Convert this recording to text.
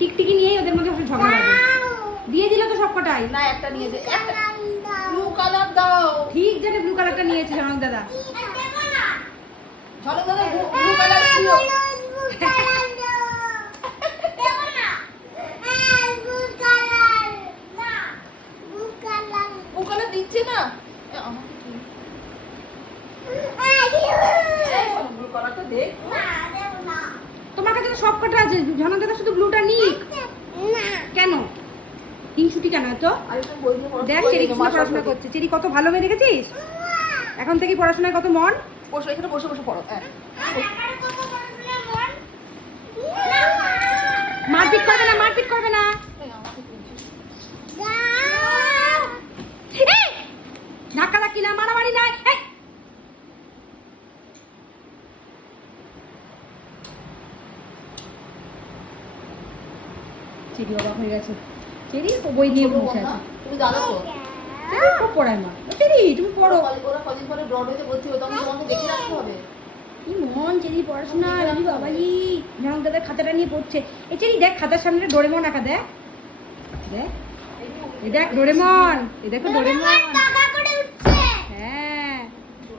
টিকটিকি নিয়েই ওদের মধ্যে ঝগড়া লাগে। দিয়ে দিল তো সবকটাই। না একটা নিয়ে দে, একটা ব্লু কালার দাও। ঠিক জানে ব্লু কালারটা নিয়েছে ঝনক দাদা। ঝলক দাদা ব্লু কালার দিও। ব্লু কালার দিচ্ছে না আমাকে কি ব্লু কালারটা দে। তোমার কাছে তো সবকটা আছে, ঝনক দাদা শুধু ব্লুটা নিক। কেন হিংসুটি কেন এত? আরেকটা বই দিয়ে দেখ চেরি কি পড়াশোনা করছে। চেরি কত ভালো মেয়ে দেখেছিস? এখন থেকে পড়াশোনায় কত মন। বসো এখানে বসে বসে পড়ো। মারপিট করবে না, মারপিট করবে না। ধাক্কা ধাক্কি না, মারামারি নাই। চেরি অবাক হয়ে গেছে। চেরি বই নিয়ে বসে আছে। তুমি জানো তো চেরি খুব পড়ায় মা। চেরি তুমি পড়ো। ওরা কদিন পরে ব্রডওয়েতে ভর্তি হবে, তখন তোমাকে দেখে রাখতে হবে। কি মন চেরি পড়াশোনা। বাবাজি ঝনক দাদার খাতাটা নিয়ে পড়ছে। এই চেরি দেখ খাতার সামনে ডোরেমন আঁকা। দেখ দেখ এই দেখ ডোরেমন। এই দেখো ডোরেমন। হ্যাঁ